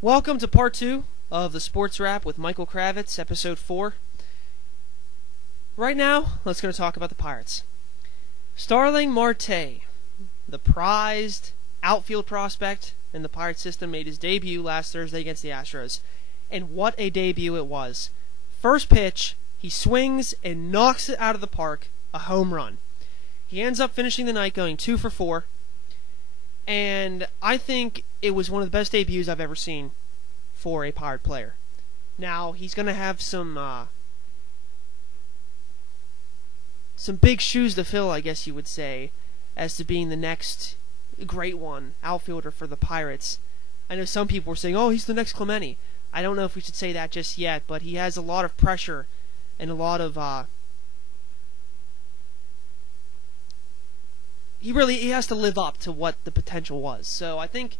Welcome to part 2 of the Sports Wrap with Michael Kravetz, episode 4. Right now, let's go talk about the Pirates. Starling Marte, the prized outfield prospect in the Pirates system, made his debut last Thursday against the Astros. And what a debut it was. First pitch, he swings and knocks it out of the park, a home run. He ends up finishing the night going 2 for 4. And I think it was one of the best debuts I've ever seen for a Pirate player. Now, he's going to have some big shoes to fill, I guess you would say, as to being the next great one, outfielder for the Pirates. I know some people were saying, oh, he's the next Clemente. I don't know if we should say that just yet, but he has a lot of pressure and a lot of he has to live up to what the potential was. So I think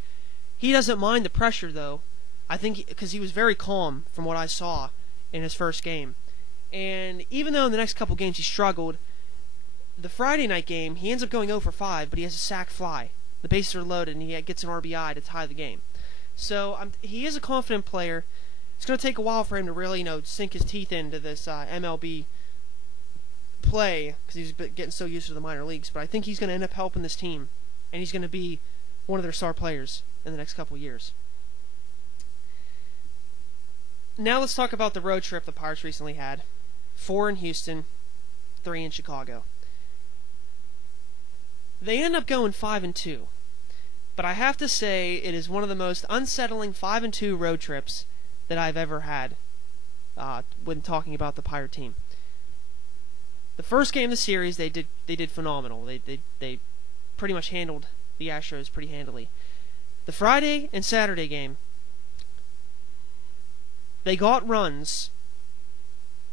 he doesn't mind the pressure, though. I think because he was very calm from what I saw in his first game. And even though in the next couple games he struggled, the Friday night game, he ends up going 0 for 5, but he has a sac fly. The bases are loaded, and he gets an RBI to tie the game. So he is a confident player. It's going to take a while for him to really, sink his teeth into this MLB play, because he's getting so used to the minor leagues. But I think he's going to end up helping this team, and he's going to be one of their star players in the next couple of years. Now let's talk about the road trip the Pirates recently had. 4 in Houston, 3 in Chicago. They end up going 5-2. But I have to say it is one of the most unsettling 5-2 road trips that I've ever had when talking about the Pirate team. The first game of the series, they did phenomenal. They pretty much handled the Astros pretty handily. The Friday and Saturday game, they got runs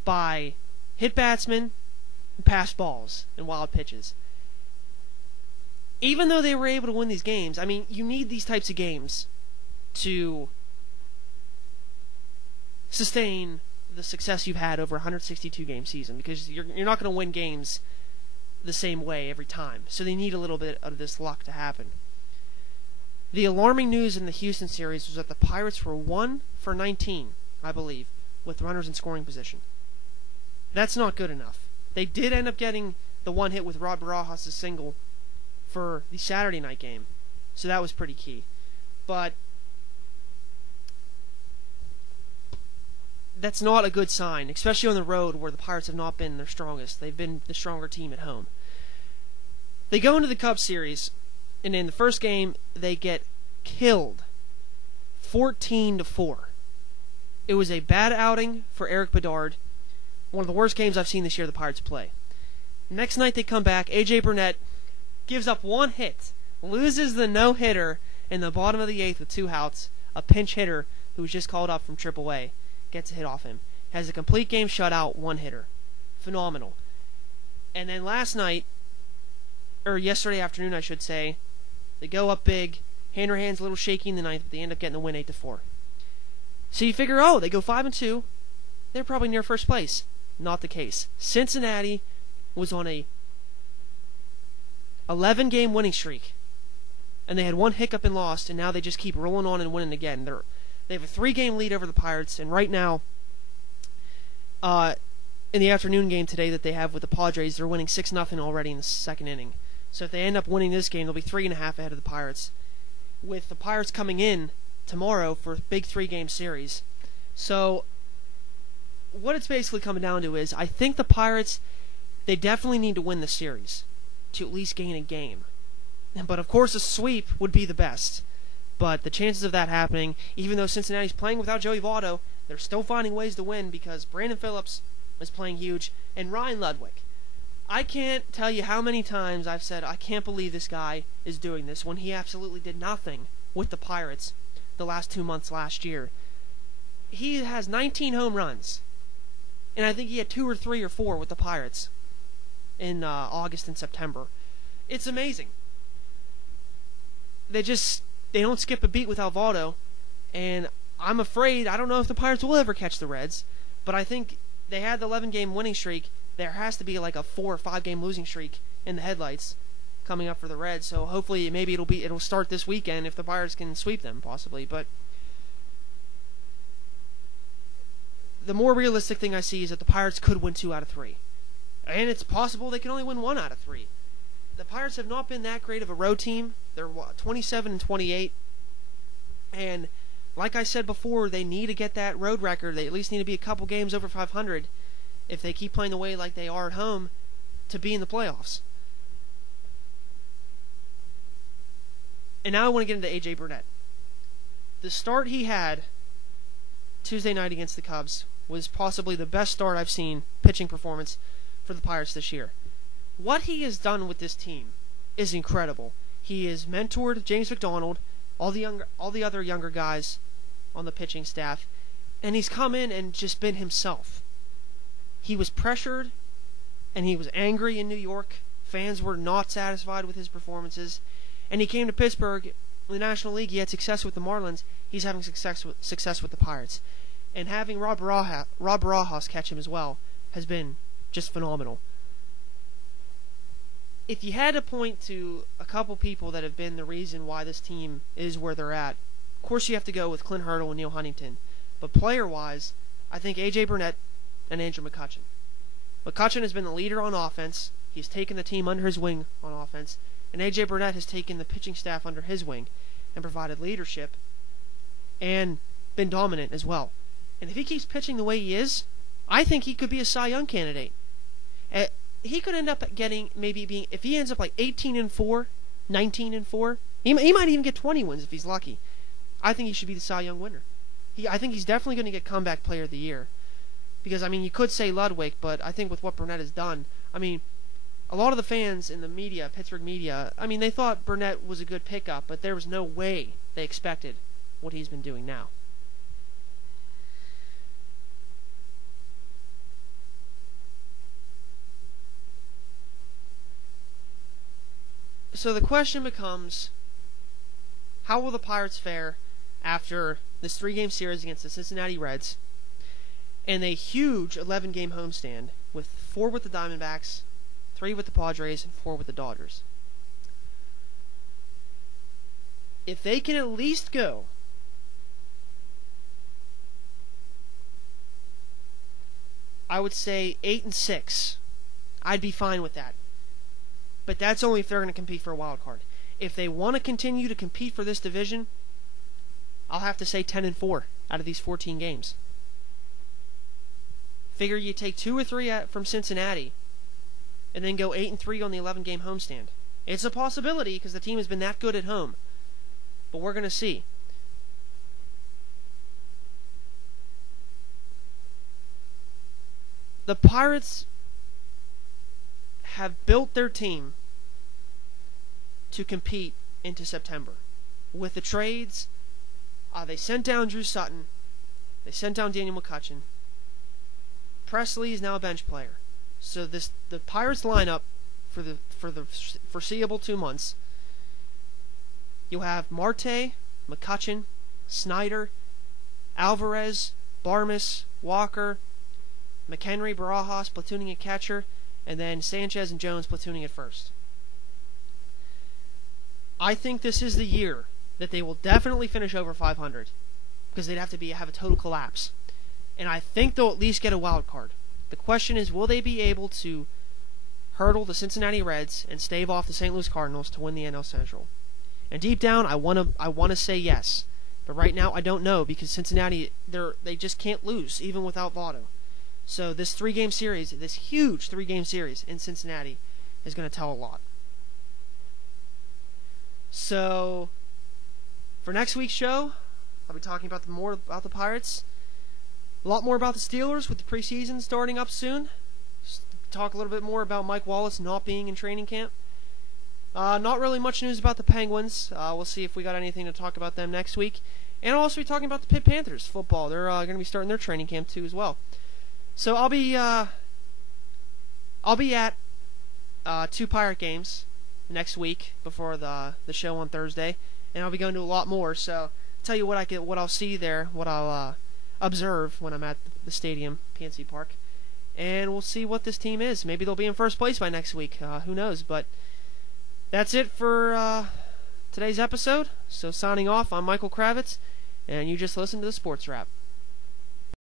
by hit batsmen and passed balls and wild pitches. Even though they were able to win these games, I mean, you need these types of games to sustain the success you've had over a 162-game season, because you're not going to win games the same way every time. So they need a little bit of this luck to happen. The alarming news in the Houston series was that the Pirates were 1 for 19, I believe, with runners in scoring position. That's not good enough. They did end up getting the one hit with Rod Barajas' single for the Saturday night game, so that was pretty key. But that's not a good sign, especially on the road where the Pirates have not been their strongest. They've been the stronger team at home. They go into the Cubs series, and in the first game, they get killed 14-4. It was a bad outing for Eric Bedard, one of the worst games I've seen this year the Pirates play. Next night they come back, A.J. Burnett gives up one hit, loses the no-hitter in the bottom of the 8th with 2 outs. A pinch hitter who was just called up from AAA gets a hit off him. Has a complete game shutout, 1-hitter. Phenomenal. And then last night, or yesterday afternoon I should say, they go up big. Hanrahan's a little shaky in the 9th, but they end up getting the win 8-4. So you figure, they go 5-2. They're probably near first place. Not the case. Cincinnati was on a 11-game winning streak, and they had one hiccup and lost, and now they just keep rolling on and winning again. They have a 3-game lead over the Pirates, and right now, in the afternoon game today that they have with the Padres, they're winning 6-0 already in the second inning. So if they end up winning this game, they'll be 3.5 ahead of the Pirates, with the Pirates coming in tomorrow for a big 3-game series. So what it's basically coming down to is, I think the Pirates, they definitely need to win the series to at least gain a game. But of course a sweep would be the best. But the chances of that happening, even though Cincinnati's playing without Joey Votto, they're still finding ways to win because Brandon Phillips is playing huge, and Ryan Ludwig. I can't tell you how many times I've said, I can't believe this guy is doing this, when he absolutely did nothing with the Pirates the last 2 months last year. He has 19 home runs, and I think he had 2 or 3 or 4 with the Pirates in August and September. It's amazing. They don't skip a beat without Votto, and I'm afraid, I don't know if the Pirates will ever catch the Reds, but I think they had the 11-game winning streak. There has to be like a 4 or 5-game losing streak in the headlights coming up for the Reds, so hopefully maybe it'll start this weekend if the Pirates can sweep them, possibly. But the more realistic thing I see is that the Pirates could win 2 out of 3. And it's possible they can only win 1 out of 3. The Pirates have not been that great of a road team. They're 27-28. And like I said before, they need to get that road record. They at least need to be a couple games over 500 if they keep playing the way like they are at home to be in the playoffs. And now I want to get into A.J. Burnett. The start he had Tuesday night against the Cubs was possibly the best start I've seen pitching performance for the Pirates this year. What he has done with this team is incredible. He has mentored James McDonald, all the other younger guys on the pitching staff, and he's come in and just been himself. He was pressured, and he was angry in New York. Fans were not satisfied with his performances, and he came to Pittsburgh. In the National League, he had success with the Marlins. He's having success with the Pirates. And having Rob Barajas catch him as well has been just phenomenal. If you had to point to a couple people that have been the reason why this team is where they're at, of course you have to go with Clint Hurdle and Neil Huntington. But player-wise, I think A.J. Burnett and Andrew McCutchen. McCutchen has been the leader on offense. He's taken the team under his wing on offense. And A.J. Burnett has taken the pitching staff under his wing and provided leadership and been dominant as well. And if he keeps pitching the way he is, I think he could be a Cy Young candidate. He could end up getting, if he ends up like 18-4, 19-4, he might even get 20 wins if he's lucky. I think he should be the Cy Young winner. I think he's definitely going to get comeback player of the year. Because, you could say Ludwig, but I think with what Burnett has done, a lot of the fans in the media, Pittsburgh media, they thought Burnett was a good pickup, but there was no way they expected what he's been doing now. So the question becomes, how will the Pirates fare after this 3-game series against the Cincinnati Reds and a huge 11-game homestand with 4 with the Diamondbacks, 3 with the Padres, and 4 with the Dodgers? If they can at least go I would say 8-6, I'd be fine with that. But that's only if they're going to compete for a wild card. If they want to continue to compete for this division, I'll have to say 10-4 out of these 14 games. Figure you take 2 or 3 from Cincinnati, and then go 8-3 on the 11-game homestand. It's a possibility because the team has been that good at home. But we're going to see. The Pirates have built their team to compete into September. With the trades, they sent down Drew Sutton. They sent down Daniel McCutchen. Presley is now a bench player. So the Pirates lineup for the foreseeable 2 months, you'll have Marte, McCutchen, Snyder, Alvarez, Barmes, Walker, McHenry, Barajas platooning at catcher, and then Sanchez and Jones platooning at first. I think this is the year that they will definitely finish over 500 because they'd have a total collapse. And I think they'll at least get a wild card. The question is, will they be able to hurdle the Cincinnati Reds and stave off the St. Louis Cardinals to win the NL Central? And deep down, I want to say yes. But right now, I don't know because Cincinnati, they just can't lose, even without Votto. So this 3-game series, this huge 3-game series in Cincinnati is going to tell a lot. So, for next week's show, I'll be talking more about the Pirates. A lot more about the Steelers with the preseason starting up soon. Talk a little bit more about Mike Wallace not being in training camp. Not really much news about the Penguins. We'll see if we got anything to talk about them next week. And I'll also be talking about the Pitt Panthers football. They're going to be starting their training camp too as well. So I'll be at 2 Pirate games next week before the show on Thursday, and I'll be going to a lot more. So I'll tell you what I'll see there, what I'll observe when I'm at the stadium, PNC Park, and we'll see what this team is. Maybe they'll be in first place by next week. Who knows? But that's it for today's episode. So signing off, I'm Michael Kravetz, and you just listened to the Sports Wrap.